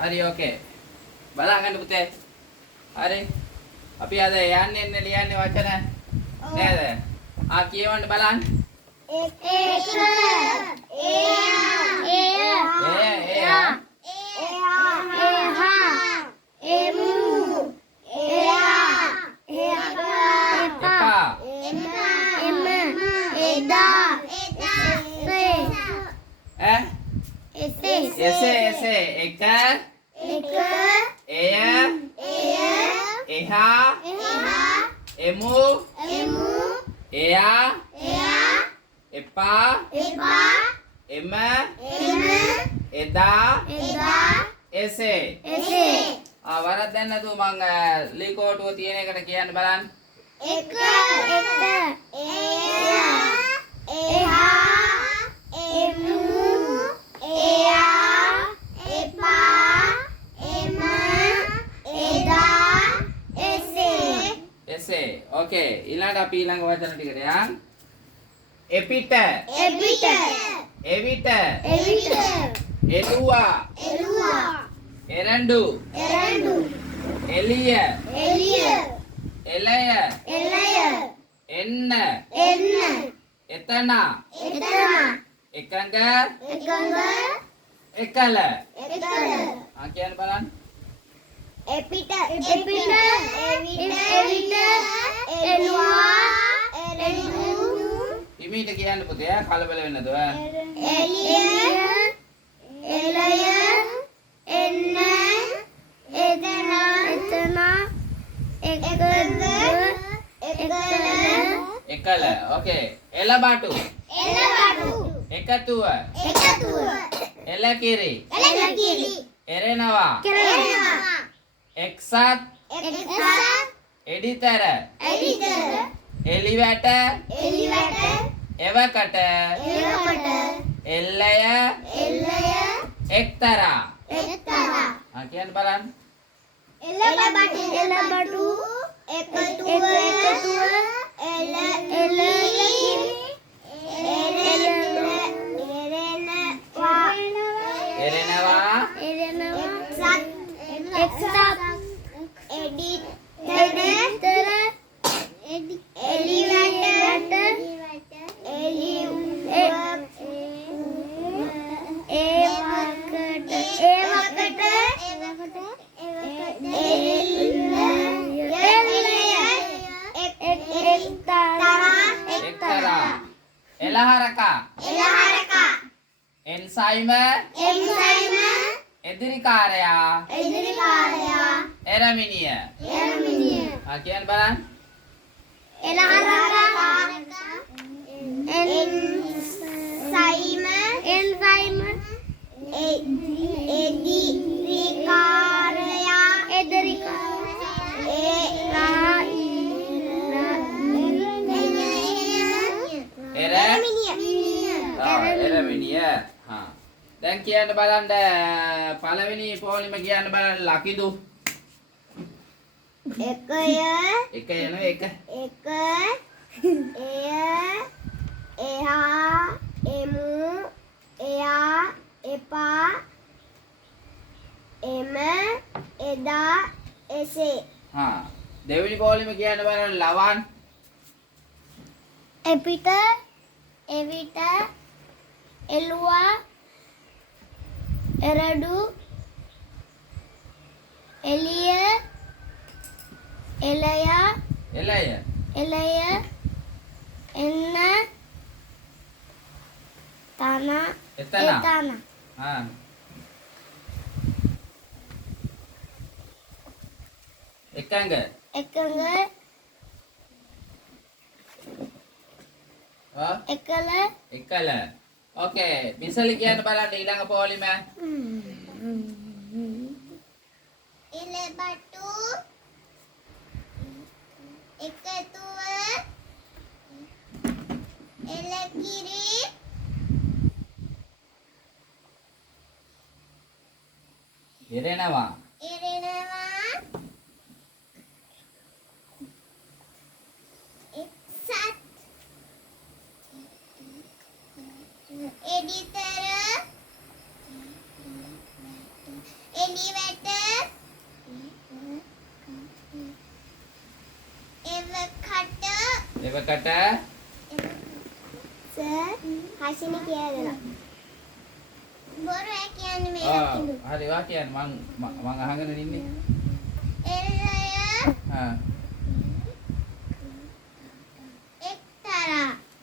හරි ඕකේ. බලන්න පුතේ. හරි. අපි අද යන්නේ ලියන්නේ වචන නේද? කියවන්න බලන්න. Ese eka eya eha emu eya epa ema eda ese වරක් දැන් නේද මං ලී කෝටුව තියෙන එකට කියන්න බලන්න. එක එයා emu එයා එපා එම එදා එසේ ඕකේ ඊළඟට අපි ඊළඟ වචන ටිකට යන්. එපිට එවිට එළුවා එරඬු එළිය එළය එන්න එතන එකඟ එකල කියන්න බලන්න. එපිට එවිට එළුවා එරඬු හිමීට කියන්න පුතේ කලබල වෙන්නද ඔය. එළිය එළය එන්න එතන එකල ඕකේ. එළබටු එකතුව එළකිරි එරෙනවා එක්සත් එඩිතර එලිවැට එවකට එල්ලය එක්තරා කියන්න බලන්න. එළබටු එකතුව එරෙනවා එක්සත් එඩිතර එලිවැට එලහරක එන්සයිම එදිරිකාරයා එරමිනිය කියන්න බලන්න. එලහරක එන්සයිම එරමිනිය. දැන් කියන්න බලන්න පළවෙනි පොලිම කියන්න බලන්න. ලකිදු එක යන එක එය එහා එමු එයා එපා එම එදා එසේ. දෙවෙනි පොලිම කියන්න බලන්න. ලවන් එපිට එවිට එළුවා එරඬු එළිය එළය එන්න එතන එකඟ එකල ඕකේ. මිසලි කියන්න බලන්න ඊළඟ පොලිම. එළබටු එකතුව එළකිරි එරෙනවා එක්සත් එඩිතර එලිවැට එවකට සර් හසිනි කියලා දෙනවා. බොරු කියන්නේ මේ ආ ලක්කිනු. හරි වා කියන්නේ මං අහගෙන ඉන්නේ එල්ලය ආ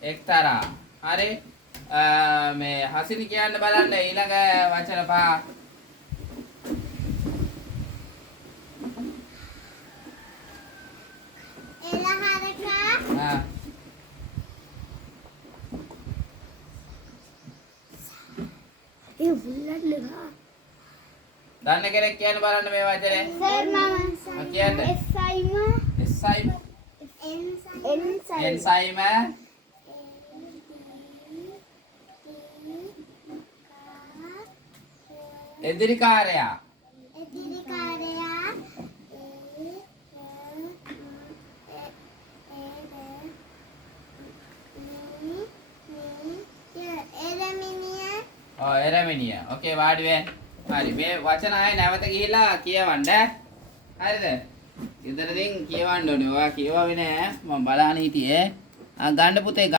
එක්තරා හරි මේ හසිනි කියන්න බලන්න ඊළඟ වචන පහ ආ ඒ බුල්ලත් නෙවා. දන්න කෙනෙක් කියන්න බලන්න මේ වචනේ සර් මම කියන්න එන්සයිම එන්සයිම එදිරිකාරයා එදිරිකාරයා එරමිනිය එරමිනිය ඕකේ වාඩි වෙන්න හරි මේ වචන ආයේ නැවත ගිහිලා කියවන්න හරිද ඉතින් කියවන්න ඕනේ ඔයා කියවුවේ නෑ මම බලන්න හිටියේ ගන්න පුතේ